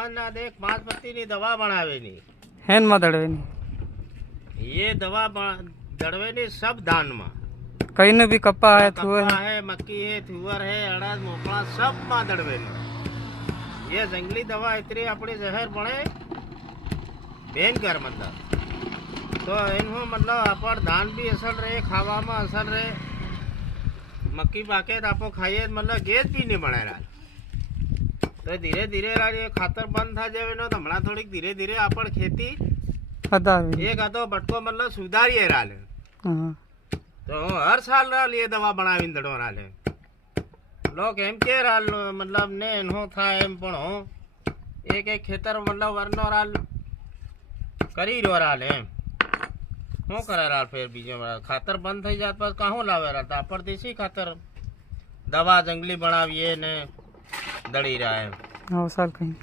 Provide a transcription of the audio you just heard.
ભગવાન ના દેખ 5 પત્તી ની દવા બનાવેની હેન માં દળવેની ये दवा दड़वेनी सब दान में कहीं ने भी कप्पा है थुआ है मक्की है थुअर है अड़द मोकड़ा सब में दड़वेनी ये जंगली दवा इतनी अपने जहर बने भयंकर मतलब तो इन्हों मतलब अपन धान भी असर रहे खावा में असर रहे मक्की पाके तो आप खाइए मतलब गैस भी नहीं बने रहा तो धीरे धीरे ये खातर बंद था जाए तो हमारा थोड़ी धीरे धीरे अपन खेती एक आधो बटको मतलब सुधारिए राले तो हर साल राल ये दवा बनावी दड़ो राले लोग एम के राल मतलब ने इन्हो था एम पण हो एक एक खेतर मतलब वरनो राल करी रो राल एम हो करे राल फिर बीजो खातर बंद थई जात पर काहो लावे रहता परदेसी खातर दवा जंगली बनावीए ने दड़ी रहा है साल कहीं